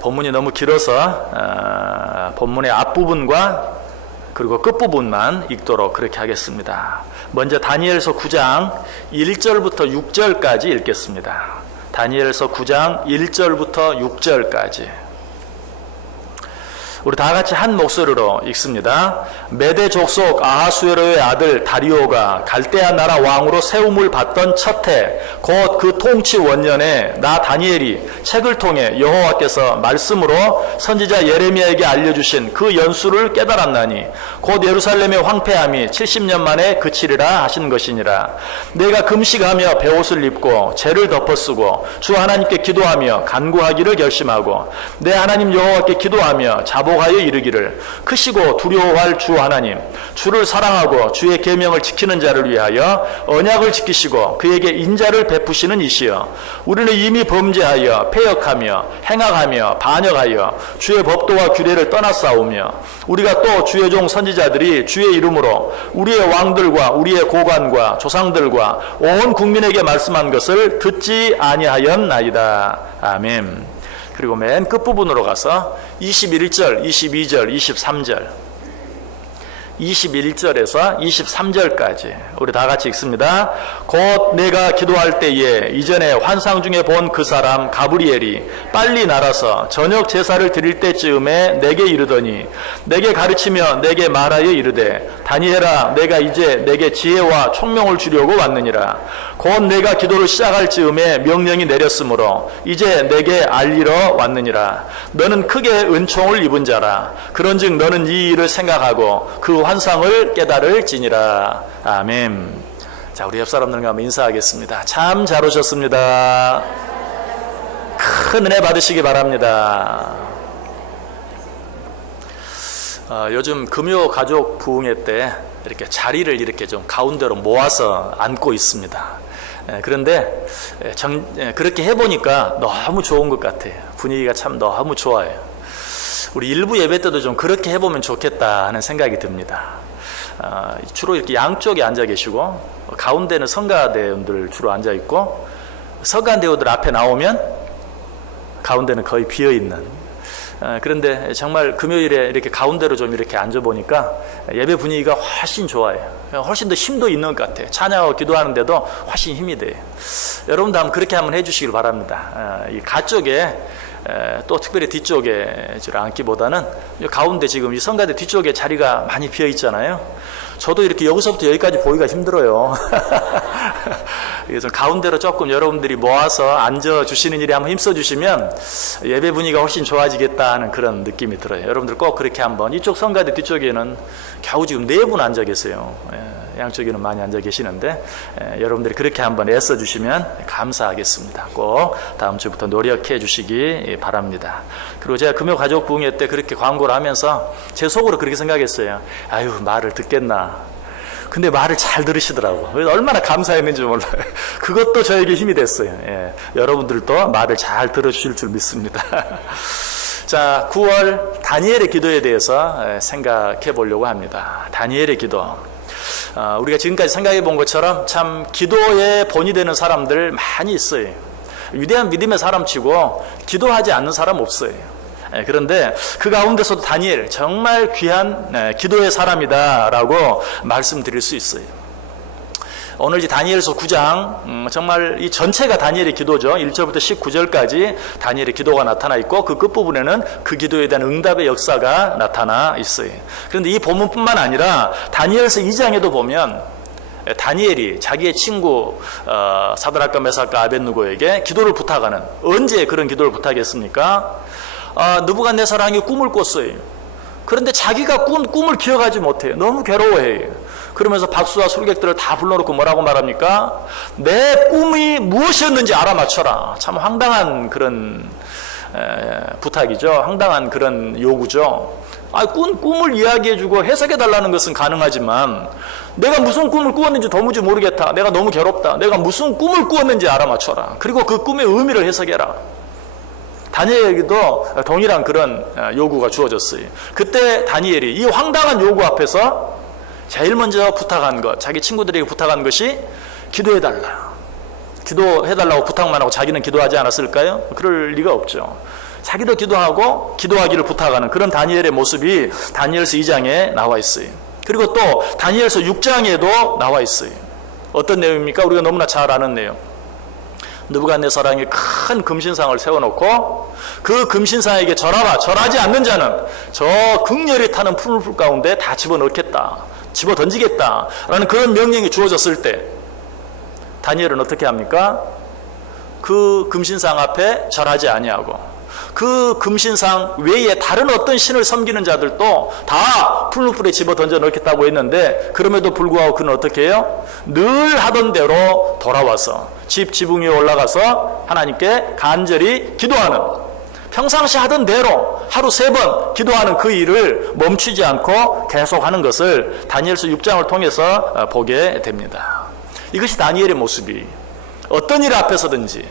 본문이 너무 길어서 본문의 앞부분과 그리고 끝부분만 읽도록 그렇게 하겠습니다. 먼저 다니엘서 9장 1절부터 6절까지 읽겠습니다. 다니엘서 9장 1절부터 6절까지 우리 다 같이 한 목소리로 읽습니다. 메대 족속 아하수에로의 아들 다리오가 갈대아 나라 왕으로 세움을 받던 첫 해 곧 그 통치 원년에 나 다니엘이 책을 통해 여호와께서 말씀으로 선지자 예레미야에게 알려주신 그 연수를 깨달았나니 곧 예루살렘의 황폐함이 70년 만에 그치리라 하신 것이니라. 내가 금식하며 베옷을 입고 죄를 덮어쓰고 주 하나님께 기도하며 간구하기를 결심하고 내 하나님 여호와께 기도하며 자복하여 이르기를 크시고 두려워할 주 하나님 주를 사랑하고 주의 계명을 지키는 자를 위하여 언약을 지키시고 그에게 인자를 베푸시는 이시여 우리는 이미 범죄하여 패역하며 행악하며 반역하여 주의 법도와 규례를 떠났사오며 우리가 또 주의 종 선지자들이 주의 이름으로 우리의 왕들과 우리의 고관과 조상들과 온 국민에게 말씀한 것을 듣지 아니하였나이다. 아멘. 그리고 맨 끝부분으로 가서 21절, 22절, 23절 21절에서 23절까지 우리 다 같이 읽습니다. 곧 내가 기도할 때에 이전에 환상 중에 본 그 사람 가브리엘이 빨리 날아서 저녁 제사를 드릴 때쯤에 내게 이르더니 내게 가르치며 내게 말하여 이르되 다니엘아 내가 이제 내게 지혜와 총명을 주려고 왔느니라. 곧 내가 기도를 시작할 즈음에 명령이 내렸으므로 이제 내게 알리러 왔느니라. 너는 크게 은총을 입은 자라. 그런즉 너는 이 일을 생각하고 그 환상을 깨달을지니라. 아멘. 자, 우리 옆 사람들과 한번 인사하겠습니다. 참 잘 오셨습니다. 큰 은혜 받으시기 바랍니다. 요즘 금요 가족 부흥회 때 이렇게 자리를 이렇게 좀 가운데로 모아서 앉고 있습니다. 그런데 그렇게 해보니까 너무 좋은 것 같아요. 분위기가 참 너무 좋아요. 우리 일부 예배 때도 좀 그렇게 해보면 좋겠다 하는 생각이 듭니다. 주로 이렇게 양쪽에 앉아 계시고 가운데는 성가대원들 주로 앉아 있고 성가대원들 앞에 나오면 가운데는 거의 비어 있는. 그런데 정말 금요일에 이렇게 가운데로 좀 이렇게 앉아 보니까 예배 분위기가 훨씬 좋아요. 훨씬 더 힘도 있는 것 같아요. 찬양하고 기도하는데도 훨씬 힘이 돼요. 여러분도 한번 그렇게 한번 해주시길 바랍니다. 이 가쪽에 또 특별히 뒤쪽에 앉기보다는 가운데 지금 이 성가대 뒤쪽에 자리가 많이 비어 있잖아요. 저도 이렇게 여기서부터 여기까지 보기가 힘들어요. 그래서 가운데로 조금 여러분들이 모아서 앉아주시는 일에 한번 힘써주시면 예배 분위기가 훨씬 좋아지겠다 하는 그런 느낌이 들어요. 여러분들 꼭 그렇게 한번. 이쪽 성가대 뒤쪽에는 겨우 지금 4분 앉아 계세요. 양쪽에는 많이 앉아 계시는데 여러분들이 그렇게 한번 애써주시면 감사하겠습니다. 꼭 다음 주부터 노력해 주시기 바랍니다. 그리고 제가 금요 가족 부흥회 때 그렇게 광고를 하면서 제 속으로 그렇게 생각했어요. 아유, 말을 듣겠나. 근데 말을 잘 들으시더라고. 얼마나 감사했는지 몰라요. 그것도 저에게 힘이 됐어요. 여러분들도 말을 잘 들어주실 줄 믿습니다. 자, 9월 다니엘의 기도에 대해서 생각해 보려고 합니다. 다니엘의 기도. 우리가 지금까지 생각해 본 것처럼 참 기도의 본이 되는 사람들 많이 있어요. 위대한 믿음의 사람치고 기도하지 않는 사람 없어요. 그런데 그 가운데서도 다니엘 정말 귀한 기도의 사람이다라고 말씀드릴 수 있어요. 오늘 이 다니엘서 9장 정말 이 전체가 다니엘의 기도죠. 1절부터 19절까지 다니엘의 기도가 나타나 있고 그 끝부분에는 그 기도에 대한 응답의 역사가 나타나 있어요. 그런데 이 본문뿐만 아니라 다니엘서 2장에도 보면 다니엘이 자기의 친구 사드락과 메삭과 아벳느고에게 기도를 부탁하는, 언제 그런 기도를 부탁했습니까? 느부갓네살 왕이 꿈을 꿨어요. 그런데 자기가 꿈을 기억하지 못해요. 너무 괴로워해요. 그러면서 박수와 술객들을 다 불러놓고 뭐라고 말합니까? 내 꿈이 무엇이었는지 알아맞혀라. 참 황당한 그런 부탁이죠. 황당한 그런 요구죠. 꿈을 이야기해주고 해석해달라는 것은 가능하지만 내가 무슨 꿈을 꾸었는지 도무지 모르겠다. 내가 너무 괴롭다. 내가 무슨 꿈을 꾸었는지 알아맞혀라. 그리고 그 꿈의 의미를 해석해라. 다니엘에게도 동일한 그런 요구가 주어졌어요. 그때 다니엘이 이 황당한 요구 앞에서 제일 먼저 부탁한 것, 자기 친구들에게 부탁한 것이 기도해달라. 기도해달라고 부탁만 하고 자기는 기도하지 않았을까요? 그럴 리가 없죠. 자기도 기도하고 기도하기를 부탁하는 그런 다니엘의 모습이 다니엘서 2장에 나와 있어요. 그리고 또 다니엘서 6장에도 나와 있어요. 어떤 내용입니까? 우리가 너무나 잘 아는 내용. 느부갓네살이 큰 금신상을 세워놓고 그 금신상에게 절하라, 절하지 않는 자는 저 극렬히 타는 풀 가운데 다 집어넣겠다, 집어 던지겠다 라는 그런 명령이 주어졌을 때 다니엘은 어떻게 합니까? 그 금신상 앞에 절하지 아니하고 그 금신상 외에 다른 어떤 신을 섬기는 자들도 다 풀무불에 집어 던져 넣겠다고 했는데 그럼에도 불구하고 그는 어떻게 해요? 늘 하던 대로 돌아와서 집 지붕 위에 올라가서 하나님께 간절히 기도하는, 평상시 하던 대로 하루 3번 기도하는 그 일을 멈추지 않고 계속하는 것을 다니엘서 6장을 통해서 보게 됩니다. 이것이 다니엘의 모습이 어떤 일 앞에서든지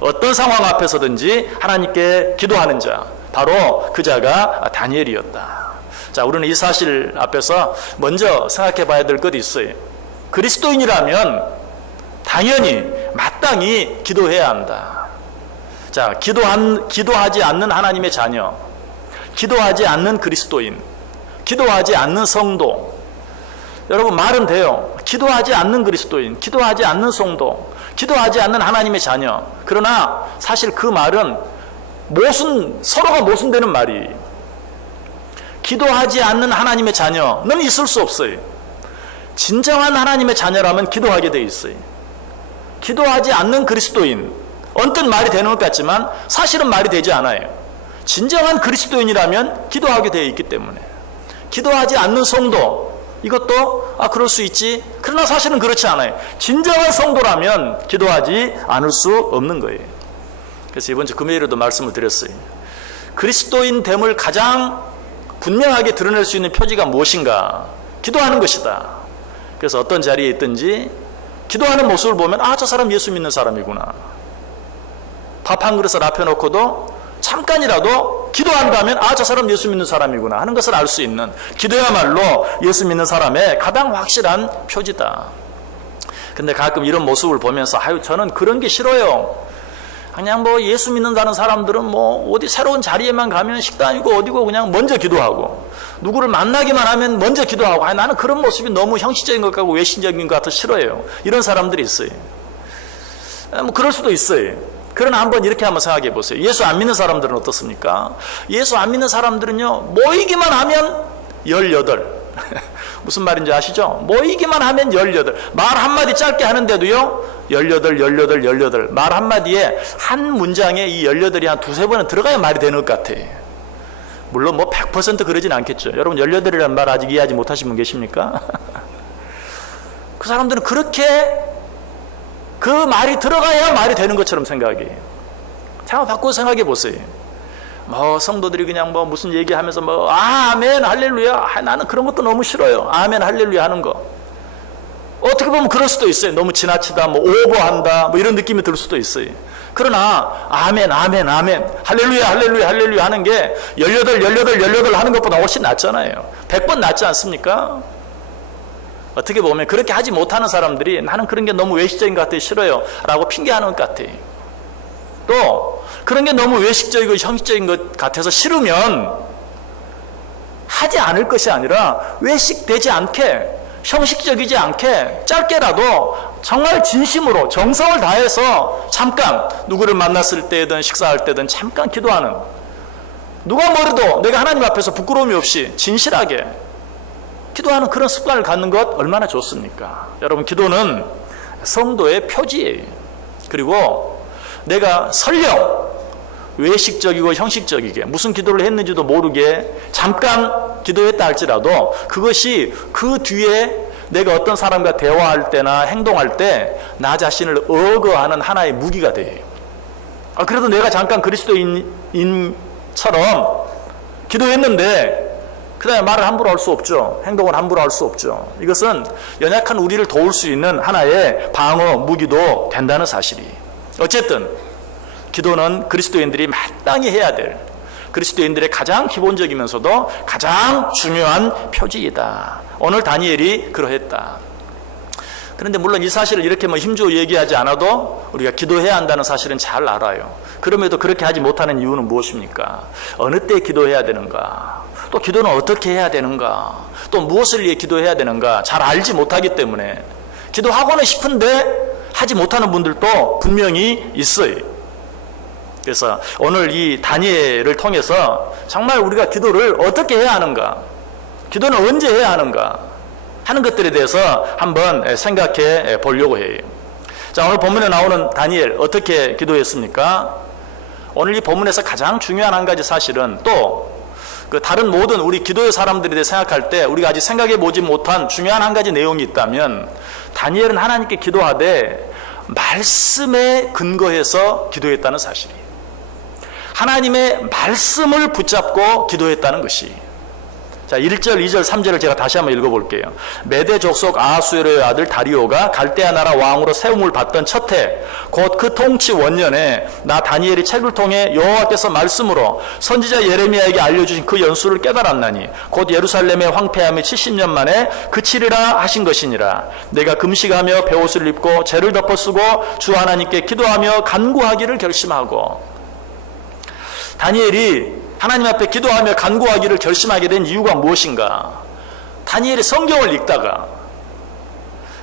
어떤 상황 앞에서든지 하나님께 기도하는 자, 바로 그 자가 다니엘이었다. 자, 우리는 이 사실 앞에서 먼저 생각해 봐야 될 것이 있어요. 그리스도인이라면 당연히 마땅히 기도해야 한다. 자, 기도하지 않는 하나님의 자녀, 기도하지 않는 그리스도인, 기도하지 않는 성도. 여러분 말은 돼요. 기도하지 않는 그리스도인, 기도하지 않는 성도, 기도하지 않는 하나님의 자녀. 그러나 사실 그 말은 서로가 모순되는 말이에요. 기도하지 않는 하나님의 자녀는 있을 수 없어요. 진정한 하나님의 자녀라면 기도하게 돼 있어요. 기도하지 않는 그리스도인, 언뜻 말이 되는 것 같지만 사실은 말이 되지 않아요. 진정한 그리스도인이라면 기도하게 되어 있기 때문에. 기도하지 않는 성도, 이것도 그럴 수 있지. 그러나 사실은 그렇지 않아요. 진정한 성도라면 기도하지 않을 수 없는 거예요. 그래서 이번 주 금요일에도 말씀을 드렸어요. 그리스도인 됨을 가장 분명하게 드러낼 수 있는 표지가 무엇인가? 기도하는 것이다. 그래서 어떤 자리에 있든지 기도하는 모습을 보면 저 사람 예수 믿는 사람이구나. 밥 한 그릇을 앞에 놓고도 잠깐이라도 기도한다면 저 사람 예수 믿는 사람이구나 하는 것을 알 수 있는, 기도야말로 예수 믿는 사람의 가장 확실한 표지다. 근데 가끔 이런 모습을 보면서 저는 그런 게 싫어요. 그냥 예수 믿는다는 사람들은 어디 새로운 자리에만 가면 식당이고 어디고 그냥 먼저 기도하고, 누구를 만나기만 하면 먼저 기도하고, 나는 그런 모습이 너무 형식적인 것 같고 외신적인 것 같아서 싫어요. 이런 사람들이 있어요. 그럴 수도 있어요. 그러나 한번 이렇게 한번 생각해 보세요. 예수 안 믿는 사람들은 어떻습니까? 예수 안 믿는 사람들은요, 모이기만 하면 18. 무슨 말인지 아시죠? 모이기만 하면 18. 말 한마디 짧게 하는데도요, 18. 말 한마디에 한 문장에 이 18이 한 2-3번은 들어가야 말이 되는 것 같아. 물론 100% 그러진 않겠죠. 여러분 18이라는 말 아직 이해하지 못하신 분 계십니까? 그 사람들은 그렇게 그 말이 들어가야 말이 되는 것처럼 생각해요. 자, 바꿔 생각해 보세요. 성도들이 그냥 무슨 얘기하면서 아멘 할렐루야, 나는 그런 것도 너무 싫어요. 아멘 할렐루야 하는 거 어떻게 보면 그럴 수도 있어요. 너무 지나치다, 오버한다, 이런 느낌이 들 수도 있어요. 그러나 아멘 할렐루야 하는 게 18 하는 것보다 훨씬 낫잖아요. 100번 낫지 않습니까? 어떻게 보면 그렇게 하지 못하는 사람들이 나는 그런 게 너무 외식적인 것 같아요, 싫어요 라고 핑계하는 것 같아요. 또 그런 게 너무 외식적이고 형식적인 것 같아서 싫으면 하지 않을 것이 아니라 외식되지 않게, 형식적이지 않게 짧게라도 정말 진심으로 정성을 다해서 잠깐 누구를 만났을 때든 식사할 때든 잠깐 기도하는, 누가 뭐래도 내가 하나님 앞에서 부끄러움이 없이 진실하게 기도하는 그런 습관을 갖는 것 얼마나 좋습니까? 여러분, 기도는 성도의 표지예요. 그리고 내가 설령 외식적이고 형식적이게 무슨 기도를 했는지도 모르게 잠깐 기도했다 할지라도 그것이 그 뒤에 내가 어떤 사람과 대화할 때나 행동할 때 나 자신을 억어하는 하나의 무기가 돼요. 그래도 내가 잠깐 그리스도인처럼 기도했는데 그 다음에 말을 함부로 할 수 없죠. 행동을 함부로 할 수 없죠. 이것은 연약한 우리를 도울 수 있는 하나의 방어 무기도 된다는 사실이. 어쨌든 기도는 그리스도인들이 마땅히 해야 될, 그리스도인들의 가장 기본적이면서도 가장 중요한 표지이다. 오늘 다니엘이 그러했다. 그런데 물론 이 사실을 이렇게 힘주어 얘기하지 않아도 우리가 기도해야 한다는 사실은 잘 알아요. 그럼에도 그렇게 하지 못하는 이유는 무엇입니까? 어느 때 기도해야 되는가? 또 기도는 어떻게 해야 되는가? 또 무엇을 위해 기도해야 되는가? 잘 알지 못하기 때문에 기도하고는 싶은데 하지 못하는 분들도 분명히 있어요. 그래서 오늘 이 다니엘을 통해서 정말 우리가 기도를 어떻게 해야 하는가? 기도는 언제 해야 하는가? 하는 것들에 대해서 한번 생각해 보려고 해요. 자, 오늘 본문에 나오는 다니엘 어떻게 기도했습니까? 오늘 이 본문에서 가장 중요한 한 가지 사실은 또 그 다른 모든 우리 기도의 사람들에 대해 생각할 때 우리가 아직 생각해 보지 못한 중요한 한 가지 내용이 있다면 다니엘은 하나님께 기도하되 말씀에 근거해서 기도했다는 사실이에요. 하나님의 말씀을 붙잡고 기도했다는 것이. 자, 1절, 2절, 3절을 제가 다시 한번 읽어볼게요. 메대 족속 아하수에로의 아들 다리오가 갈대아 나라 왕으로 세움을 받던 첫 해, 곧 그 통치 원년에 나 다니엘이 책을 통해 여호와께서 말씀으로 선지자 예레미야에게 알려주신 그 연수를 깨달았나니 곧 예루살렘의 황폐함이 70년 만에 그치리라 하신 것이니라. 내가 금식하며 베옷을 입고 죄를 덮어 쓰고 주 하나님께 기도하며 간구하기를 결심하고. 다니엘이 하나님 앞에 기도하며 간구하기를 결심하게 된 이유가 무엇인가? 다니엘이 성경을 읽다가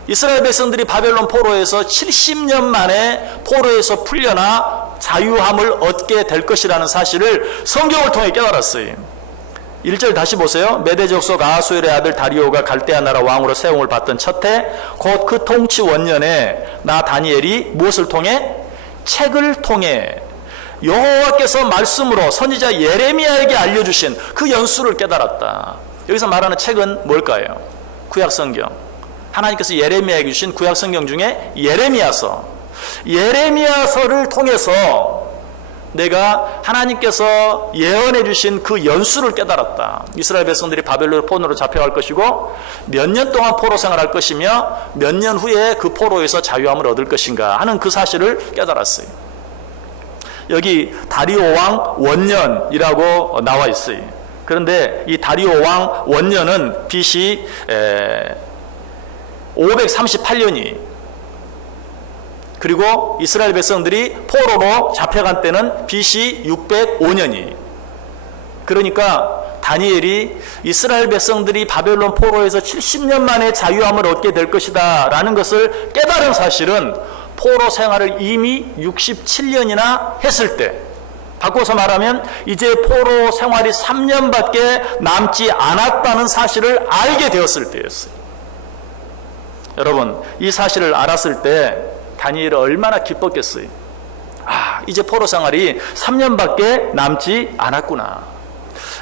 이스라엘 백성들이 바벨론 포로에서 70년 만에 포로에서 풀려나 자유함을 얻게 될 것이라는 사실을 성경을 통해 깨달았어요. 1절 다시 보세요. 메대 족속 아하수엘의 아들 다리오가 갈대아 나라 왕으로 세움을 받던 첫 해, 곧 그 통치 원년에 나 다니엘이 무엇을 통해? 책을 통해 여호와께서 말씀으로 선지자 예레미야에게 알려주신 그 연수를 깨달았다. 여기서 말하는 책은 뭘까요? 구약성경. 하나님께서 예레미야에게 주신 구약성경 중에 예레미야서. 예레미야서를 통해서 내가 하나님께서 예언해 주신 그 연수를 깨달았다. 이스라엘 백성들이 바벨론 포로로 잡혀갈 것이고 몇 년 동안 포로 생활할 것이며 몇 년 후에 그 포로에서 자유함을 얻을 것인가 하는 그 사실을 깨달았어요. 여기 다리오 왕 원년이라고 나와 있어요. 그런데 이 다리오 왕 원년은 BC 538년이, 그리고 이스라엘 백성들이 포로로 잡혀간 때는 BC 605년이. 그러니까 다니엘이 이스라엘 백성들이 바벨론 포로에서 70년 만에 자유함을 얻게 될 것이다 라는 것을 깨달은 사실은 포로 생활을 이미 67년이나 했을 때, 바꿔서 말하면 이제 포로 생활이 3년밖에 남지 않았다는 사실을 알게 되었을 때였어요. 여러분, 이 사실을 알았을 때 다니엘은 얼마나 기뻤겠어요. 아, 이제 포로 생활이 3년밖에 남지 않았구나.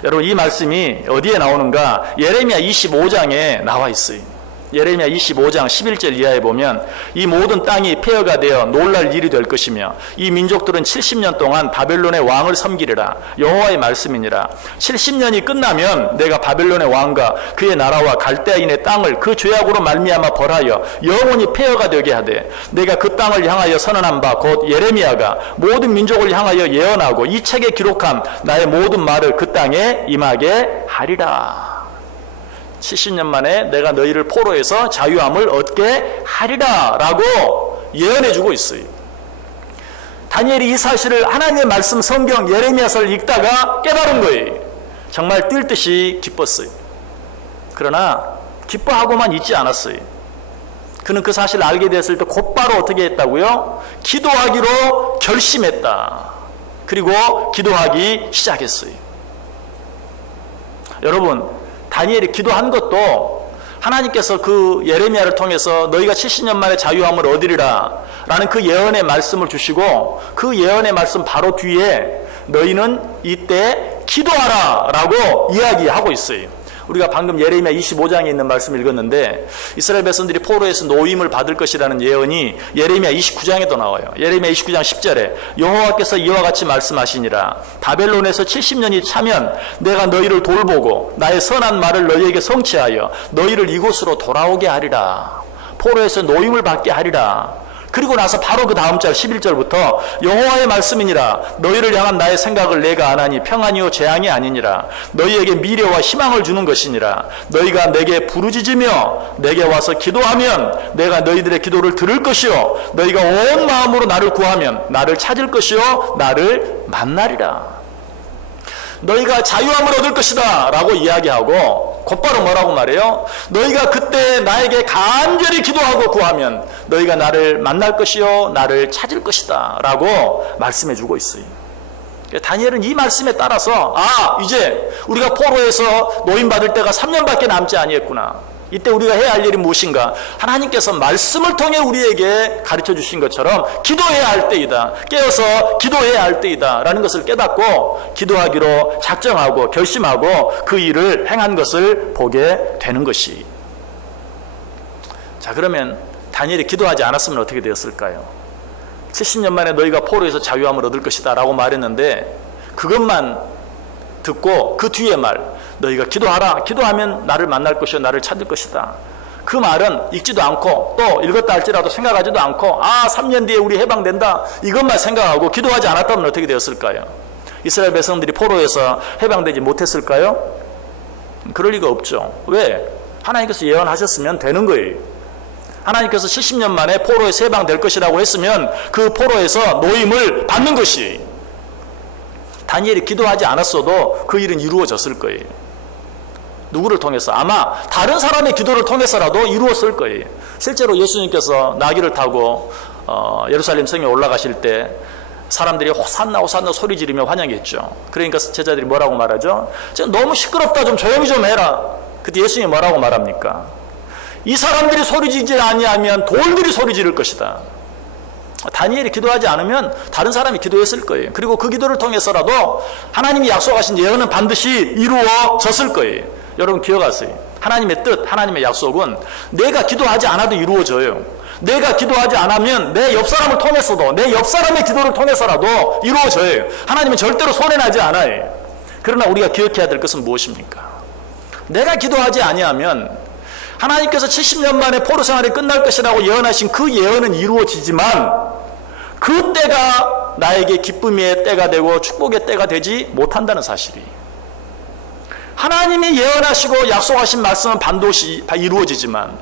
여러분, 이 말씀이 어디에 나오는가? 예레미야 25장에 나와 있어요. 예레미야 25장 11절 이하에 보면 이 모든 땅이 폐허가 되어 놀랄 일이 될 것이며 이 민족들은 70년 동안 바벨론의 왕을 섬기리라. 여호와의 말씀이니라. 70년이 끝나면 내가 바벨론의 왕과 그의 나라와 갈대아인의 땅을 그 죄악으로 말미암아 벌하여 영원히 폐허가 되게 하되 내가 그 땅을 향하여 선언한 바 곧 예레미야가 모든 민족을 향하여 예언하고 이 책에 기록한 나의 모든 말을 그 땅에 임하게 하리라. 70년 만에 내가 너희를 포로에서 자유함을 얻게 하리라 라고 예언해주고 있어요. 다니엘이 이 사실을 하나님의 말씀 성경 예레미야서를 읽다가 깨달은 거예요. 정말 뛸 듯이 기뻤어요. 그러나 기뻐하고만 있지 않았어요. 그는 그 사실을 알게 됐을 때 곧바로 어떻게 했다고요? 기도하기로 결심했다. 그리고 기도하기 시작했어요. 여러분, 다니엘이 기도한 것도 하나님께서 그 예레미야를 통해서 너희가 70년 만에 자유함을 얻으리라 라는 그 예언의 말씀을 주시고 그 예언의 말씀 바로 뒤에 너희는 이때 기도하라 라고 이야기하고 있어요. 우리가 방금 예레미야 25장에 있는 말씀을 읽었는데 이스라엘 백성들이 포로에서 노임을 받을 것이라는 예언이 예레미야 29장에도 나와요. 예레미야 29장 10절에 여호와께서 이와 같이 말씀하시니라. 바벨론에서 70년이 차면 내가 너희를 돌보고 나의 선한 말을 너희에게 성취하여 너희를 이곳으로 돌아오게 하리라. 포로에서 노임을 받게 하리라. 그리고 나서 바로 그 다음 절 11절부터 여호와의 말씀이니라 너희를 향한 나의 생각을 내가 아나니 평안이요 재앙이 아니니라 너희에게 미래와 희망을 주는 것이니라 너희가 내게 부르짖으며 내게 와서 기도하면 내가 너희들의 기도를 들을 것이요 너희가 온 마음으로 나를 구하면 나를 찾을 것이요 나를 만나리라. 너희가 자유함을 얻을 것이다 라고 이야기하고 곧바로 뭐라고 말해요? 너희가 그때 나에게 간절히 기도하고 구하면 너희가 나를 만날 것이요 나를 찾을 것이다 라고 말씀해 주고 있어요. 다니엘은 이 말씀에 따라서 이제 우리가 포로에서 노임받을 때가 3년밖에 남지 아니했구나. 이때 우리가 해야 할 일이 무엇인가? 하나님께서 말씀을 통해 우리에게 가르쳐 주신 것처럼 기도해야 할 때이다. 깨어서 기도해야 할 때이다 라는 것을 깨닫고 기도하기로 작정하고 결심하고 그 일을 행한 것을 보게 되는 것이. 자, 그러면 다니엘이 기도하지 않았으면 어떻게 되었을까요? 70년 만에 너희가 포로에서 자유함을 얻을 것이다 라고 말했는데 그것만 듣고 그 뒤에 말 너희가 기도하라. 기도하면 나를 만날 것이요 나를 찾을 것이다. 그 말은 읽지도 않고 또 읽었다 할지라도 생각하지도 않고 3년 뒤에 우리 해방된다 이것만 생각하고 기도하지 않았다면 어떻게 되었을까요? 이스라엘 백성들이 포로에서 해방되지 못했을까요? 그럴 리가 없죠. 왜? 하나님께서 예언하셨으면 되는 거예요. 하나님께서 70년 만에 포로에서 해방될 것이라고 했으면 그 포로에서 노임을 받는 것이. 다니엘이 기도하지 않았어도 그 일은 이루어졌을 거예요. 누구를 통해서? 아마 다른 사람의 기도를 통해서라도 이루었을 거예요. 실제로 예수님께서 나귀를 타고 예루살렘 성에 올라가실 때 사람들이 호산나 호산나 소리 지르며 환영했죠. 그러니까 제자들이 뭐라고 말하죠? 지금 너무 시끄럽다, 좀 조용히 좀 해라. 그때 예수님이 뭐라고 말합니까? 이 사람들이 소리 지르지 아니하면 돌들이 소리 지를 것이다. 다니엘이 기도하지 않으면 다른 사람이 기도했을 거예요. 그리고 그 기도를 통해서라도 하나님이 약속하신 예언은 반드시 이루어졌을 거예요. 여러분 기억하세요. 하나님의 뜻, 하나님의 약속은 내가 기도하지 않아도 이루어져요. 내가 기도하지 않으면 내 옆 사람을 통해서도, 내 옆 사람의 기도를 통해서라도 이루어져요. 하나님은 절대로 손해나지 않아요. 그러나 우리가 기억해야 될 것은 무엇입니까? 내가 기도하지 아니하면 하나님께서 70년 만에 포로 생활이 끝날 것이라고 예언하신 그 예언은 이루어지지만 그 때가 나에게 기쁨의 때가 되고 축복의 때가 되지 못한다는 사실이. 하나님이 예언하시고 약속하신 말씀은 반드시 이루어지지만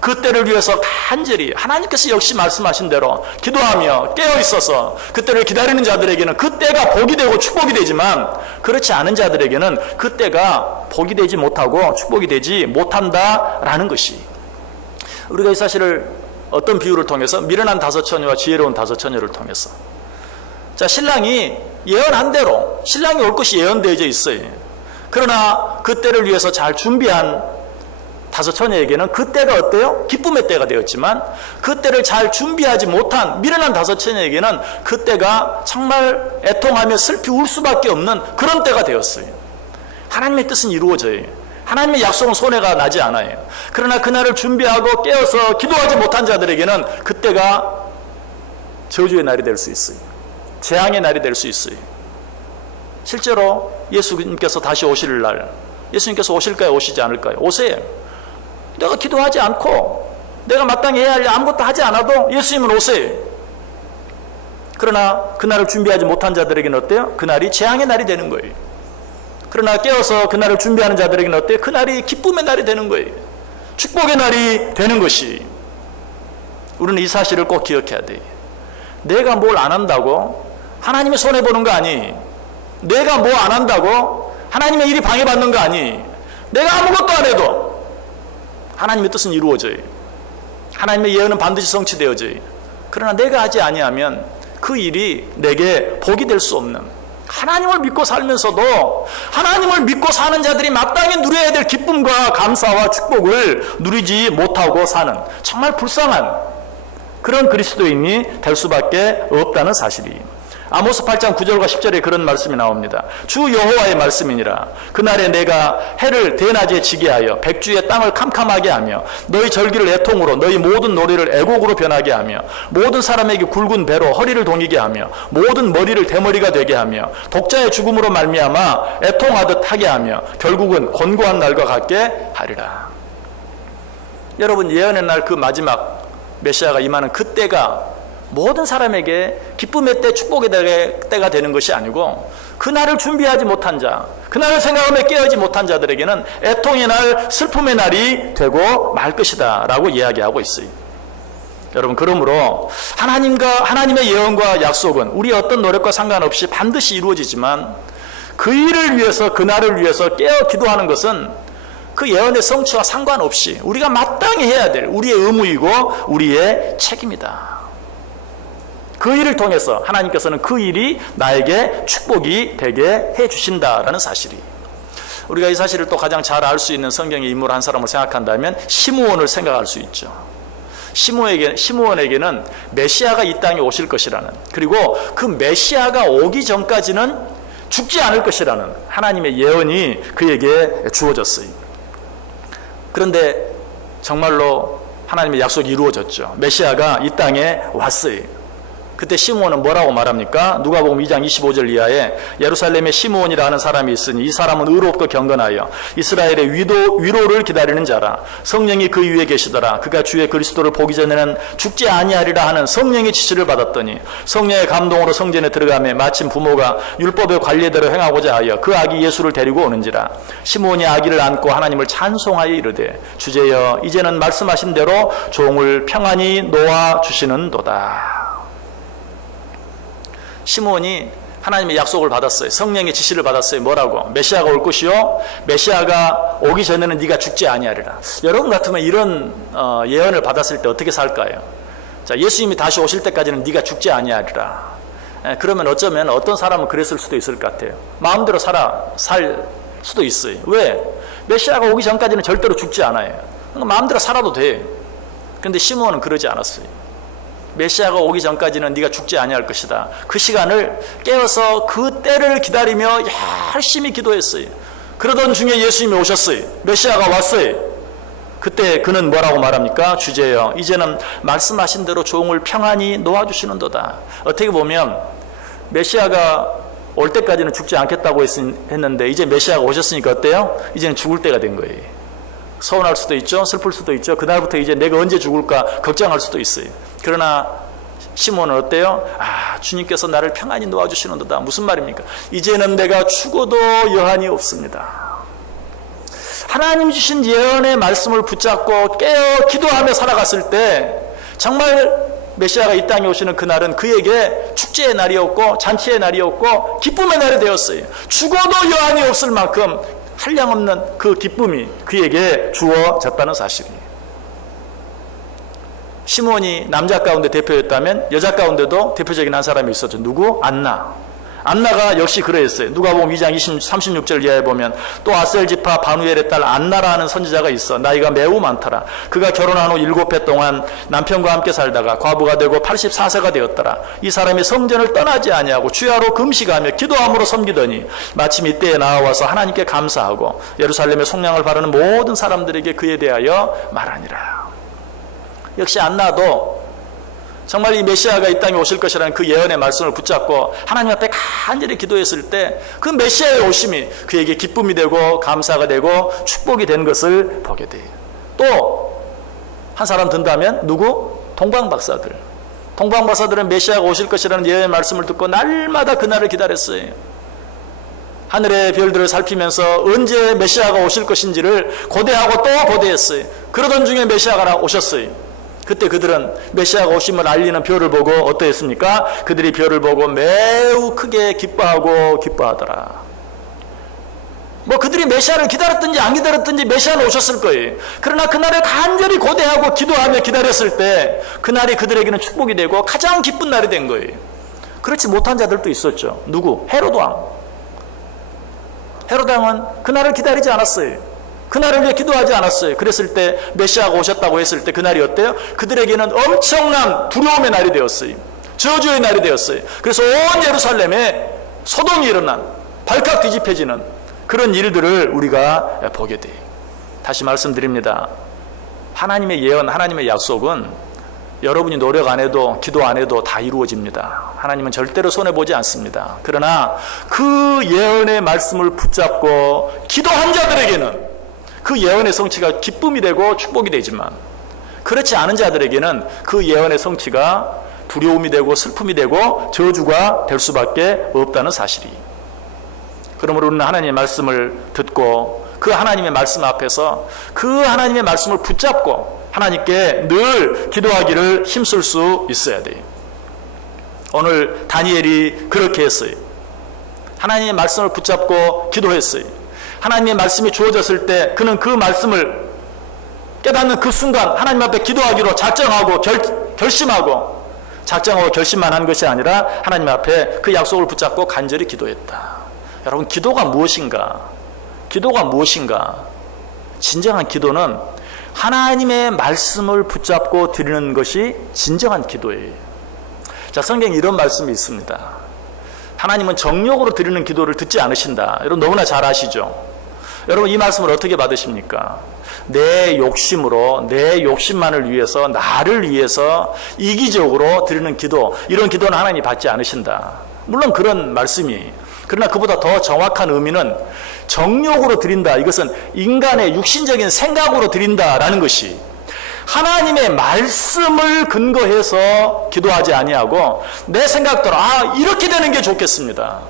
그 때를 위해서 간절히 하나님께서 역시 말씀하신 대로 기도하며 깨어있어서 그 때를 기다리는 자들에게는 그 때가 복이 되고 축복이 되지만 그렇지 않은 자들에게는 그 때가 복이 되지 못하고 축복이 되지 못한다라는 것이. 우리가 이 사실을 어떤 비유를 통해서 미련한 다섯 처녀와 지혜로운 다섯 처녀를 통해서 자, 신랑이 예언한 대로 신랑이 올 것이 예언되어져 있어요. 그러나 그 때를 위해서 잘 준비한 다섯 처녀에게는 그 때가 어때요? 기쁨의 때가 되었지만 그 때를 잘 준비하지 못한 미련한 다섯 처녀에게는 그 때가 정말 애통하며 슬피 울 수밖에 없는 그런 때가 되었어요. 하나님의 뜻은 이루어져요. 하나님의 약속은 손해가 나지 않아요. 그러나 그날을 준비하고 깨어서 기도하지 못한 자들에게는 그 때가 저주의 날이 될 수 있어요. 재앙의 날이 될 수 있어요. 실제로 예수님께서 다시 오실 날, 예수님께서 오실까요? 오시지 않을까요? 오세요. 내가 기도하지 않고 내가 마땅히 해야 할 일 아무것도 하지 않아도 예수님은 오세요. 그러나 그날을 준비하지 못한 자들에게는 어때요? 그날이 재앙의 날이 되는 거예요. 그러나 깨어서 그날을 준비하는 자들에게는 어때요? 그날이 기쁨의 날이 되는 거예요. 축복의 날이 되는 것이. 우리는 이 사실을 꼭 기억해야 돼요. 내가 뭘 안 한다고 하나님이 손해보는 거 아니. 내가 뭐 안 한다고 하나님의 일이 방해받는 거 아니. 내가 아무것도 안 해도 하나님의 뜻은 이루어져요. 하나님의 예언은 반드시 성취되어져요. 그러나 내가 하지 아니하면 그 일이 내게 복이 될 수 없는, 하나님을 믿고 살면서도 하나님을 믿고 사는 자들이 마땅히 누려야 될 기쁨과 감사와 축복을 누리지 못하고 사는 정말 불쌍한 그런 그리스도인이 될 수밖에 없다는 사실이에요. 아모스 8장 9절과 10절에 그런 말씀이 나옵니다. 주 여호와의 말씀이니라. 그날에 내가 해를 대낮에 지게 하여 백주의 땅을 캄캄하게 하며 너희 절기를 애통으로 너희 모든 노래를 애곡으로 변하게 하며 모든 사람에게 굵은 배로 허리를 동이게 하며 모든 머리를 대머리가 되게 하며 독자의 죽음으로 말미암아 애통하듯 하게 하며 결국은 곤고한 날과 같게 하리라. 여러분, 예언의 날 그 마지막 메시아가 임하는 그때가 모든 사람에게 기쁨의 때, 축복의 때가 되는 것이 아니고 그날을 준비하지 못한 자, 그날을 생각하며 깨어지 못한 자들에게는 애통의 날, 슬픔의 날이 되고 말 것이다 라고 이야기하고 있어요. 여러분, 그러므로 하나님의 예언과 약속은 우리의 어떤 노력과 상관없이 반드시 이루어지지만 그 일을 위해서, 그날을 위해서 깨어 기도하는 것은 그 예언의 성취와 상관없이 우리가 마땅히 해야 될 우리의 의무이고 우리의 책임이다. 그 일을 통해서 하나님께서는 그 일이 나에게 축복이 되게 해주신다라는 사실이, 우리가 이 사실을 또 가장 잘 알 수 있는 성경의 인물 한 사람을 생각한다면 시므온을 생각할 수 있죠. 시므온에게는 메시아가 이 땅에 오실 것이라는, 그리고 그 메시아가 오기 전까지는 죽지 않을 것이라는 하나님의 예언이 그에게 주어졌어요. 그런데 정말로 하나님의 약속이 이루어졌죠. 메시아가 이 땅에 왔어요. 그때 시므온은 뭐라고 말합니까? 누가복음 2장 25절 이하에 예루살렘에 시므온이라는 사람이 있으니 이 사람은 의롭고 경건하여 이스라엘의 위로를 기다리는 자라. 성령이 그 위에 계시더라. 그가 주의 그리스도를 보기 전에는 죽지 아니하리라 하는 성령의 지시를 받았더니 성령의 감동으로 성전에 들어가매 마침 부모가 율법의 관례대로 행하고자 하여 그 아기 예수를 데리고 오는지라. 시므온이 아기를 안고 하나님을 찬송하여 이르되 주제여 이제는 말씀하신 대로 종을 평안히 놓아 주시는도다. 시므온이 하나님의 약속을 받았어요. 성령의 지시를 받았어요. 뭐라고? 메시아가 올 것이요 메시아가 오기 전에는 네가 죽지 아니하리라. 여러분 같으면 이런 예언을 받았을 때 어떻게 살까요? 자, 예수님이 다시 오실 때까지는 네가 죽지 아니하리라. 그러면 어쩌면 어떤 사람은 그랬을 수도 있을 것 같아요. 마음대로 살 수도 있어요. 왜? 메시아가 오기 전까지는 절대로 죽지 않아요. 그러니까 마음대로 살아도 돼. 그런데 시므온은 그러지 않았어요. 메시아가 오기 전까지는 네가 죽지 아니할 것이다. 그 시간을 깨어서 그 때를 기다리며 열심히 기도했어요. 그러던 중에 예수님이 오셨어요. 메시아가 왔어요. 그때 그는 뭐라고 말합니까? 주제여 이제는 말씀하신 대로 종을 평안히 놓아주시는도다. 어떻게 보면 메시아가 올 때까지는 죽지 않겠다고 했는데 이제 메시아가 오셨으니까 어때요? 이제는 죽을 때가 된 거예요. 서운할 수도 있죠. 슬플 수도 있죠. 그날부터 이제 내가 언제 죽을까 걱정할 수도 있어요. 그러나 시몬은 어때요? 주님께서 나를 평안히 놓아주시는도다. 무슨 말입니까? 이제는 내가 죽어도 여한이 없습니다. 하나님 주신 예언의 말씀을 붙잡고 깨어 기도하며 살아갔을 때 정말 메시아가 이 땅에 오시는 그날은 그에게 축제의 날이었고 잔치의 날이었고 기쁨의 날이 되었어요. 죽어도 여한이 없을 만큼 한량없는 그 기쁨이 그에게 주어졌다는 사실이에요. 시몬이 남자 가운데 대표였다면 여자 가운데도 대표적인 한 사람이 있었죠. 누구? 안나가 역시 그러했어요. 누가복음 2장 36절 이하에 보면 또 아셀 지파 바누엘의 딸 안나라는 선지자가 있어 나이가 매우 많더라. 그가 결혼한 후 7해 동안 남편과 함께 살다가 과부가 되고 84세가 되었더라. 이 사람이 성전을 떠나지 아니하고 주야로 금식하며 기도함으로 섬기더니 마침 이때에 나와서 하나님께 감사하고 예루살렘의 속량을 바라는 모든 사람들에게 그에 대하여 말하니라. 역시 안나도 정말 이 메시아가 이 땅에 오실 것이라는 그 예언의 말씀을 붙잡고 하나님 앞에 간절히 기도했을 때 그 메시아의 오심이 그에게 기쁨이 되고 감사가 되고 축복이 된 것을 보게 돼요. 또 한 사람 든다면 누구? 동방박사들은 메시아가 오실 것이라는 예언의 말씀을 듣고 날마다 그날을 기다렸어요. 하늘의 별들을 살피면서 언제 메시아가 오실 것인지를 고대하고 또 고대했어요. 그러던 중에 메시아가 오셨어요. 그때 그들은 메시아가 오심을 알리는 별을 보고 어떠했습니까? 그들이 별을 보고 매우 크게 기뻐하더라. 그들이 메시아를 기다렸든지 안 기다렸든지 메시아는 오셨을 거예요. 그러나 그날을 간절히 고대하고 기도하며 기다렸을 때 그날이 그들에게는 축복이 되고 가장 기쁜 날이 된 거예요. 그렇지 못한 자들도 있었죠. 누구? 헤로당은 그날을 기다리지 않았어요. 그날을 위해 기도하지 않았어요. 그랬을 때 메시아가 오셨다고 했을 때 그날이 어때요? 그들에게는 엄청난 두려움의 날이 되었어요. 저주의 날이 되었어요. 그래서 온 예루살렘에 소동이 일어난, 발칵 뒤집혀지는 그런 일들을 우리가 보게 돼요. 다시 말씀드립니다. 하나님의 예언, 하나님의 약속은 여러분이 노력 안 해도 기도 안 해도 다 이루어집니다. 하나님은 절대로 손해보지 않습니다. 그러나 그 예언의 말씀을 붙잡고 기도한 자들에게는 그 예언의 성취가 기쁨이 되고 축복이 되지만 그렇지 않은 자들에게는 그 예언의 성취가 두려움이 되고 슬픔이 되고 저주가 될 수밖에 없다는 사실이. 그러므로 우리는 하나님의 말씀을 듣고 그 하나님의 말씀 앞에서 그 하나님의 말씀을 붙잡고 하나님께 늘 기도하기를 힘쓸 수 있어야 돼요. 오늘 다니엘이 그렇게 했어요. 하나님의 말씀을 붙잡고 기도했어요. 하나님의 말씀이 주어졌을 때 그는 그 말씀을 깨닫는 그 순간 하나님 앞에 기도하기로 작정하고 결심하고 작정하고 결심만 한 것이 아니라 하나님 앞에 그 약속을 붙잡고 간절히 기도했다. 여러분, 기도가 무엇인가? 기도가 무엇인가? 진정한 기도는 하나님의 말씀을 붙잡고 드리는 것이 진정한 기도예요. 자, 성경에 이런 말씀이 있습니다. 하나님은 정욕으로 드리는 기도를 듣지 않으신다. 여러분 너무나 잘 아시죠? 여러분 이 말씀을 어떻게 받으십니까? 내 욕심으로, 내 욕심만을 위해서, 나를 위해서 이기적으로 드리는 기도, 이런 기도는 하나님이 받지 않으신다. 물론 그런 말씀이, 그러나 그보다 더 정확한 의미는 정욕으로 드린다. 이것은 인간의 육신적인 생각으로 드린다라는 것이, 하나님의 말씀을 근거해서 기도하지 아니하고 내 생각대로 이렇게 되는 게 좋겠습니다.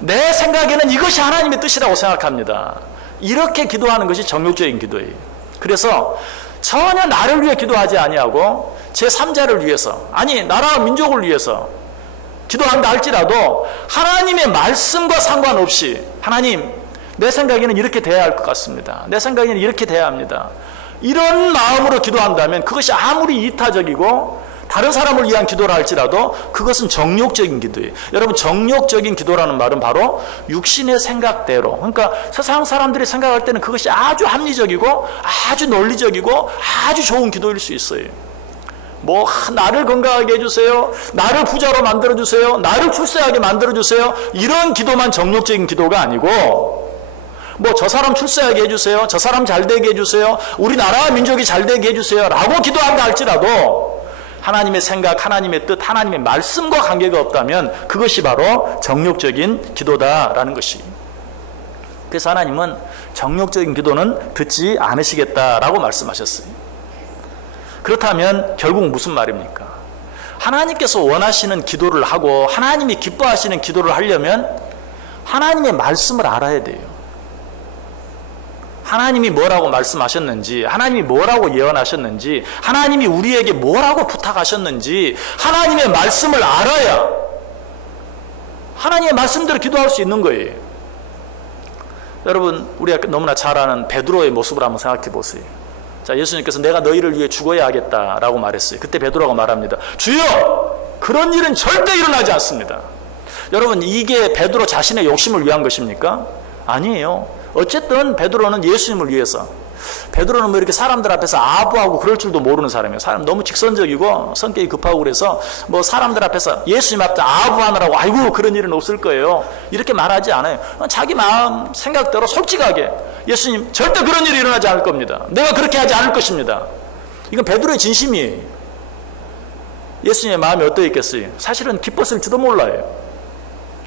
내 생각에는 이것이 하나님의 뜻이라고 생각합니다. 이렇게 기도하는 것이 정욕적인 기도예요. 그래서 전혀 나를 위해 기도하지 아니하고 제3자를 위해서, 아니 나라와 민족을 위해서 기도한다 할지라도 하나님의 말씀과 상관없이, 하나님 내 생각에는 이렇게 돼야 할 것 같습니다. 내 생각에는 이렇게 돼야 합니다. 이런 마음으로 기도한다면 그것이 아무리 이타적이고 다른 사람을 위한 기도라 할지라도 그것은 정욕적인 기도예요. 여러분, 정욕적인 기도라는 말은 바로 육신의 생각대로, 그러니까 세상 사람들이 생각할 때는 그것이 아주 합리적이고 아주 논리적이고 아주 좋은 기도일 수 있어요. 뭐 나를 건강하게 해주세요, 나를 부자로 만들어주세요, 나를 출세하게 만들어주세요, 이런 기도만 정욕적인 기도가 아니고, 뭐 저 사람 출세하게 해주세요, 저 사람 잘되게 해주세요, 우리나라와 민족이 잘되게 해주세요 라고 기도한다 할지라도 하나님의 생각, 하나님의 뜻, 하나님의 말씀과 관계가 없다면 그것이 바로 정욕적인 기도다라는 것이. 그래서 하나님은 정욕적인 기도는 듣지 않으시겠다라고 말씀하셨어요. 그렇다면 결국 무슨 말입니까? 하나님께서 원하시는 기도를 하고 하나님이 기뻐하시는 기도를 하려면 하나님의 말씀을 알아야 돼요. 하나님이 뭐라고 말씀하셨는지, 하나님이 뭐라고 예언하셨는지, 하나님이 우리에게 뭐라고 부탁하셨는지 하나님의 말씀을 알아야 하나님의 말씀대로 기도할 수 있는 거예요. 여러분, 우리가 너무나 잘 아는 베드로의 모습을 한번 생각해 보세요. 자, 예수님께서 내가 너희를 위해 죽어야 하겠다라고 말했어요. 그때 베드로가 말합니다. 주여, 그런 일은 절대 일어나지 않습니다. 여러분, 이게 베드로 자신의 욕심을 위한 것입니까? 아니에요. 어쨌든 베드로는 예수님을 위해서, 베드로는 뭐 이렇게 사람들 앞에서 아부하고 그럴 줄도 모르는 사람이에요. 사람 너무 직선적이고 성격이 급하고 그래서 뭐 사람들 앞에서 예수님 앞에 아부하느라고 아이고 그런 일은 없을 거예요 이렇게 말하지 않아요. 자기 마음 생각대로 솔직하게, 예수님 절대 그런 일이 일어나지 않을 겁니다. 내가 그렇게 하지 않을 것입니다. 이건 베드로의 진심이에요. 예수님의 마음이 어떠했겠어요? 사실은 기뻤을지도 몰라요.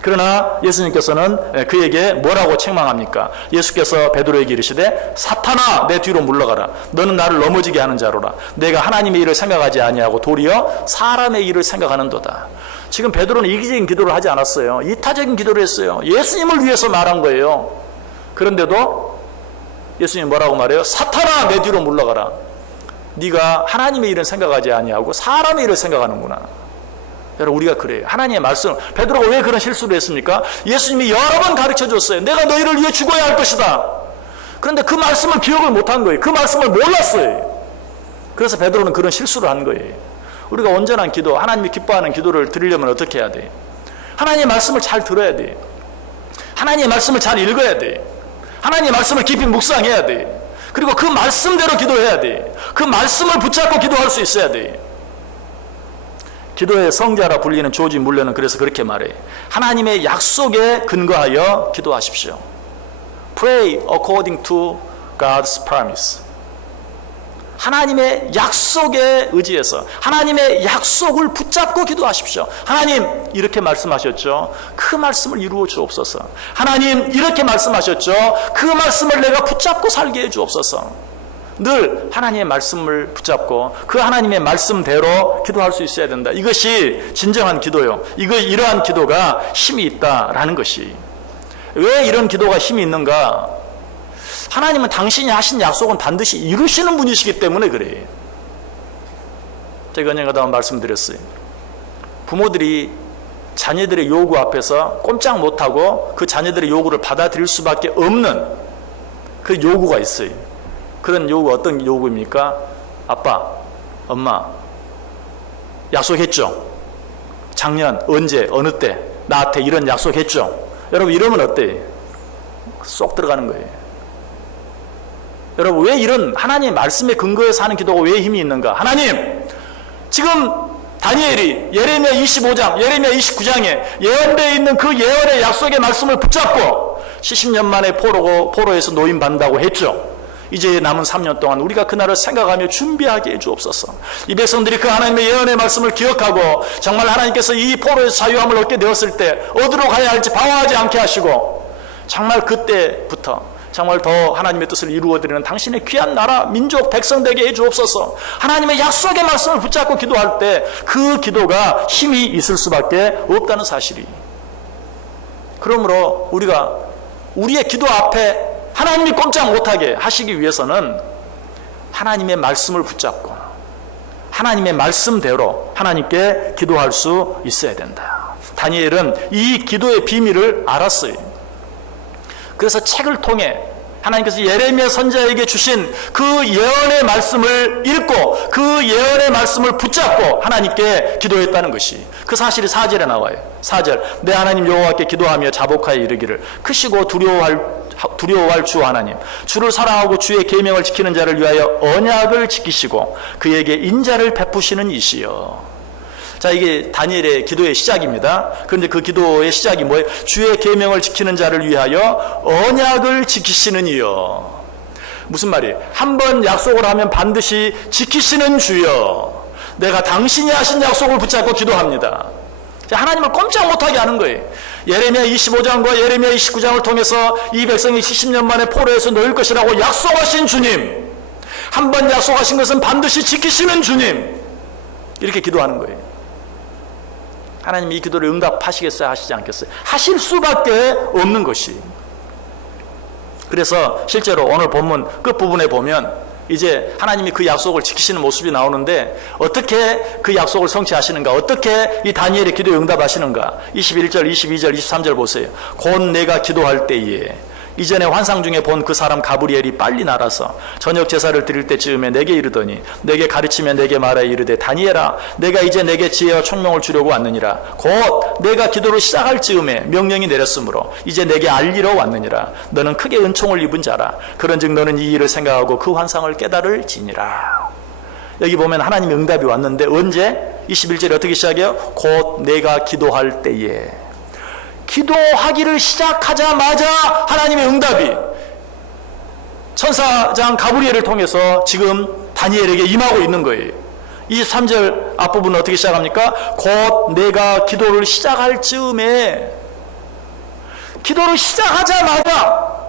그러나 예수님께서는 그에게 뭐라고 책망합니까? 예수께서 베드로에게 이르시되 사탄아 내 뒤로 물러가라. 너는 나를 넘어지게 하는 자로라. 내가 하나님의 일을 생각하지 아니하고 도리어 사람의 일을 생각하는도다. 지금 베드로는 이기적인 기도를 하지 않았어요. 이타적인 기도를 했어요. 예수님을 위해서 말한 거예요. 그런데도 예수님이 뭐라고 말해요? 사탄아 내 뒤로 물러가라. 네가 하나님의 일은 생각하지 아니하고 사람의 일을 생각하는구나. 여러분, 우리가 그래요. 하나님의 말씀, 베드로가 왜 그런 실수를 했습니까? 예수님이 여러 번 가르쳐 줬어요. 내가 너희를 위해 죽어야 할 것이다. 그런데 그 말씀을 기억을 못한 거예요. 그 말씀을 몰랐어요. 그래서 베드로는 그런 실수를 한 거예요. 우리가 온전한 기도, 하나님이 기뻐하는 기도를 드리려면 어떻게 해야 돼요? 하나님의 말씀을 잘 들어야 돼요. 하나님의 말씀을 잘 읽어야 돼요. 하나님의 말씀을 깊이 묵상해야 돼요. 그리고 그 말씀대로 기도해야 돼요. 그 말씀을 붙잡고 기도할 수 있어야 돼요. 기도의 성자라 불리는 조지 물레는 그래서 그렇게 말해요. 하나님의 약속에 근거하여 기도하십시오. Pray according to God's promise. 하나님의 약속에 의지해서 하나님의 약속을 붙잡고 기도하십시오. 하나님 이렇게 말씀하셨죠. 그 말씀을 이루어 주옵소서. 하나님 이렇게 말씀하셨죠. 그 말씀을 내가 붙잡고 살게 해 주옵소서. 늘 하나님의 말씀을 붙잡고 그 하나님의 말씀대로 기도할 수 있어야 된다. 이것이 진정한 기도요. 이러한 기도가 힘이 있다라는 것이. 왜 이런 기도가 힘이 있는가? 하나님은 당신이 하신 약속은 반드시 이루시는 분이시기 때문에 그래요. 제가 언젠가 말씀드렸어요. 부모들이 자녀들의 요구 앞에서 꼼짝 못하고 그 자녀들의 요구를 받아들일 수밖에 없는 그 요구가 있어요. 그런 요구가 어떤 요구입니까? 아빠, 엄마, 약속했죠? 작년, 언제, 어느 때 나한테 이런 약속했죠? 여러분 이러면 어때요? 쏙 들어가는 거예요. 여러분 왜 이런 하나님의 말씀에 근거해서 하는 기도가 왜 힘이 있는가? 하나님, 지금 다니엘이 예레미야 25장, 예레미야 29장에 예언되어 있는 그 예언의 약속의 말씀을 붙잡고 70년 만에 포로에서 노임받는다고 했죠. 이제 남은 3년 동안 우리가 그날을 생각하며 준비하게 해주옵소서. 이 백성들이 그 하나님의 예언의 말씀을 기억하고 정말 하나님께서 이 포로에서 자유함을 얻게 되었을 때 어디로 가야 할지 방황하지 않게 하시고 정말 그때부터 정말 더 하나님의 뜻을 이루어드리는 당신의 귀한 나라, 민족, 백성 되게 해주옵소서. 하나님의 약속의 말씀을 붙잡고 기도할 때 그 기도가 힘이 있을 수밖에 없다는 사실이. 그러므로 우리가 우리의 기도 앞에 하나님이 꼼짝 못하게 하시기 위해서는 하나님의 말씀을 붙잡고 하나님의 말씀대로 하나님께 기도할 수 있어야 된다. 다니엘은 이 기도의 비밀을 알았어요. 그래서 책을 통해 하나님께서 예레미야 선지자에게 주신 그 예언의 말씀을 읽고 그 예언의 말씀을 붙잡고 하나님께 기도했다는 것이 그 사실이 4절에 나와요. 4절, 내 하나님 여호와께 기도하며 자복하여 이르기를 크시고 두려워할 주 하나님, 주를 사랑하고 주의 계명을 지키는 자를 위하여 언약을 지키시고 그에게 인자를 베푸시는 이시여. 자, 이게 다니엘의 기도의 시작입니다. 그런데 그 기도의 시작이 뭐예요? 주의 계명을 지키는 자를 위하여 언약을 지키시는 이여. 무슨 말이에요? 한번 약속을 하면 반드시 지키시는 주여. 내가 당신이 하신 약속을 붙잡고 기도합니다. 자, 하나님을 꼼짝 못하게 하는 거예요. 예레미야 25장과 예레미야 29장을 통해서 이 백성이 70년 만에 포로에서 놓일 것이라고 약속하신 주님, 한번 약속하신 것은 반드시 지키시는 주님, 이렇게 기도하는 거예요. 하나님이 이 기도를 응답하시겠어요? 하시지 않겠어요? 하실 수밖에 없는 것이. 그래서 실제로 오늘 본문 끝부분에 보면 이제 하나님이 그 약속을 지키시는 모습이 나오는데 어떻게 그 약속을 성취하시는가? 어떻게 이 다니엘의 기도에 응답하시는가? 21절, 22절, 23절 보세요. 곧 내가 기도할 때에 이전에 환상 중에 본 그 사람 가브리엘이 빨리 날아서 저녁 제사를 드릴 때쯤에 내게 이르더니 내게 가르치며 내게 말하여 이르되 다니엘아, 내가 이제 내게 지혜와 총명을 주려고 왔느니라. 곧 내가 기도를 시작할 즈음에 명령이 내렸으므로 이제 내게 알리러 왔느니라. 너는 크게 은총을 입은 자라. 그런즉 너는 이 일을 생각하고 그 환상을 깨달을지니라. 여기 보면 하나님의 응답이 왔는데 언제? 21절에 어떻게 시작해요? 곧 내가 기도할 때에. 기도하기를 시작하자마자 하나님의 응답이 천사장 가브리엘을 통해서 지금 다니엘에게 임하고 있는 거예요. 23절 앞부분은 어떻게 시작합니까? 곧 내가 기도를 시작할 즈음에, 기도를 시작하자마자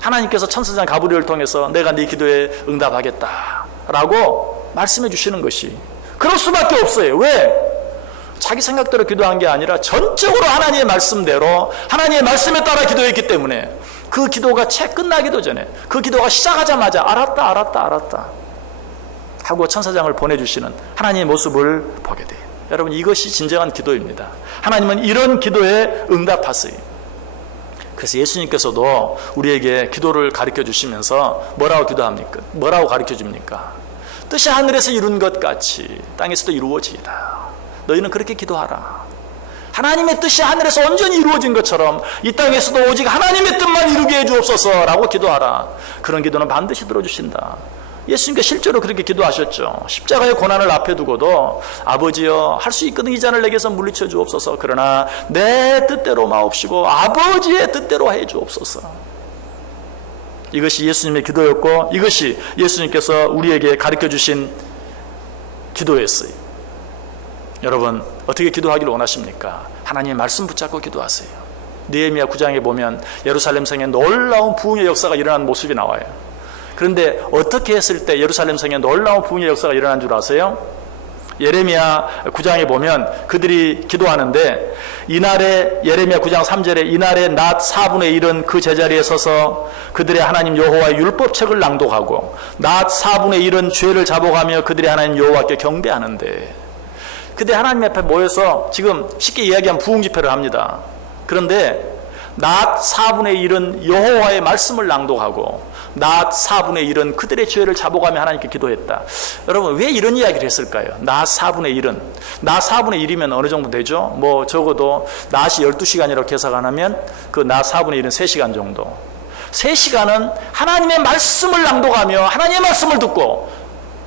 하나님께서 천사장 가브리엘을 통해서 내가 네 기도에 응답하겠다 라고 말씀해 주시는 것이. 그럴 수밖에 없어요. 왜? 자기 생각대로 기도한 게 아니라 전적으로 하나님의 말씀대로 하나님의 말씀에 따라 기도했기 때문에 그 기도가 채 끝나기도 전에 그 기도가 시작하자마자 알았다 하고 천사장을 보내주시는 하나님의 모습을 보게 돼요. 여러분, 이것이 진정한 기도입니다. 하나님은 이런 기도에 응답하세요. 그래서 예수님께서도 우리에게 기도를 가르쳐 주시면서 뭐라고 기도합니까? 뭐라고 가르쳐 줍니까? 뜻이 하늘에서 이룬 것 같이 땅에서도 이루어지이다. 너희는 그렇게 기도하라. 하나님의 뜻이 하늘에서 온전히 이루어진 것처럼 이 땅에서도 오직 하나님의 뜻만 이루게 해주옵소서라고 기도하라. 그런 기도는 반드시 들어주신다. 예수님께 실제로 그렇게 기도하셨죠. 십자가의 고난을 앞에 두고도 아버지여, 할 수 있거든 이 잔을 내게서 물리쳐 주옵소서. 그러나 내 뜻대로 마옵시고 아버지의 뜻대로 해 주옵소서. 이것이 예수님의 기도였고 이것이 예수님께서 우리에게 가르쳐 주신 기도였어요. 여러분, 어떻게 기도하기를 원하십니까? 하나님의 말씀 붙잡고 기도하세요. 느헤미야 9장에 보면 예루살렘 성에 놀라운 부흥의 역사가 일어난 모습이 나와요. 그런데 어떻게 했을 때 예루살렘 성에 놀라운 부흥의 역사가 일어난 줄 아세요? 예레미야 9장에 보면 그들이 기도하는데, 이날에 예레미야 9장 3절에 이날에 낮 4분의 1은 그 제자리에 서서 그들의 하나님 여호와의 율법책을 낭독하고 낮 4분의 1은 죄를 자복하며 그들의 하나님 여호와께 경배하는데, 그들 하나님 앞에 모여서 지금 쉽게 이야기하면 부흥 집회를 합니다. 그런데 낮 4분의 1은 여호와의 말씀을 낭독하고 낮 4분의 1은 그들의 죄를 자복하며 하나님께 기도했다. 여러분, 왜 이런 이야기를 했을까요? 낮 4분의 1은 낮 4분의 1이면 어느 정도 되죠? 뭐 적어도 낮이 12시간이라고 계산 안 하면 그 낮 4분의 1은 3시간 정도. 3시간은 하나님의 말씀을 낭독하며 하나님의 말씀을 듣고,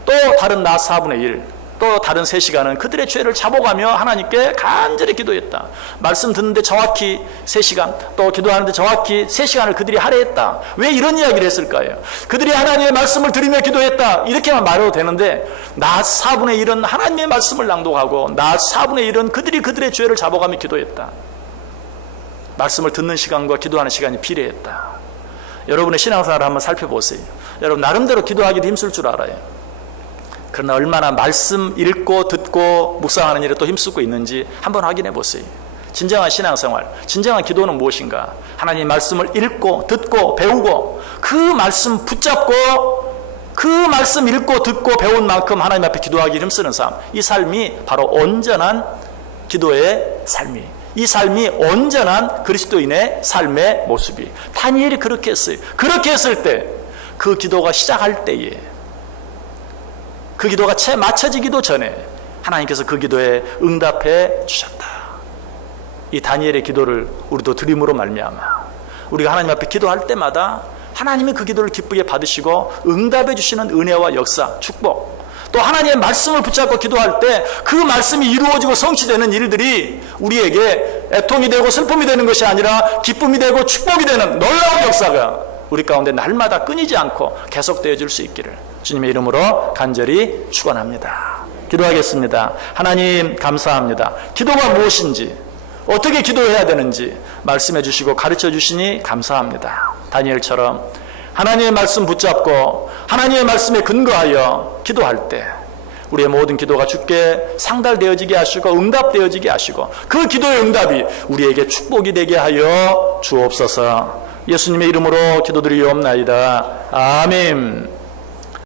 또 다른 낮 4분의 1, 또 다른 3시간은 그들의 죄를 자복하며 하나님께 간절히 기도했다. 말씀 듣는데 정확히 3시간, 또 기도하는데 정확히 3시간을 그들이 할애했다. 왜 이런 이야기를 했을까요? 그들이 하나님의 말씀을 들으며 기도했다, 이렇게만 말해도 되는데, 낮 4분의 1은 하나님의 말씀을 낭독하고 낮 4분의 1은 그들의 죄를 자복하며 기도했다. 말씀을 듣는 시간과 기도하는 시간이 비례했다. 여러분의 신앙생활을 한번 살펴보세요. 여러분, 나름대로 기도하기도 힘쓸 줄 알아요. 그러나 얼마나 말씀 읽고 듣고 묵상하는 일에 또 힘쓰고 있는지 한번 확인해 보세요. 진정한 신앙생활, 진정한 기도는 무엇인가? 하나님의 말씀을 읽고 듣고 배우고 그 말씀 붙잡고 그 말씀 읽고 듣고 배운 만큼 하나님 앞에 기도하기 힘쓰는 삶, 이 삶이 바로 온전한 기도의 삶이, 이 삶이 온전한 그리스도인의 삶의 모습이. 다니엘이 그렇게 했어요. 그렇게 했을 때 그 기도가 시작할 때에, 그 기도가 채 맞춰지기도 전에 하나님께서 그 기도에 응답해 주셨다. 이 다니엘의 기도를 우리도 드림으로 말미암아 우리가 하나님 앞에 기도할 때마다 하나님이 그 기도를 기쁘게 받으시고 응답해 주시는 은혜와 역사, 축복, 또 하나님의 말씀을 붙잡고 기도할 때 그 말씀이 이루어지고 성취되는 일들이 우리에게 애통이 되고 슬픔이 되는 것이 아니라 기쁨이 되고 축복이 되는 놀라운 역사가 우리 가운데 날마다 끊이지 않고 계속되어질 수 있기를 주님의 이름으로 간절히 축원합니다. 기도하겠습니다. 하나님, 감사합니다. 기도가 무엇인지, 어떻게 기도해야 되는지 말씀해 주시고 가르쳐 주시니 감사합니다. 다니엘처럼 하나님의 말씀 붙잡고 하나님의 말씀에 근거하여 기도할 때 우리의 모든 기도가 주께 상달되어지게 하시고 응답되어지게 하시고 그 기도의 응답이 우리에게 축복이 되게 하여 주옵소서. 예수님의 이름으로 기도드리옵나이다. 아멘.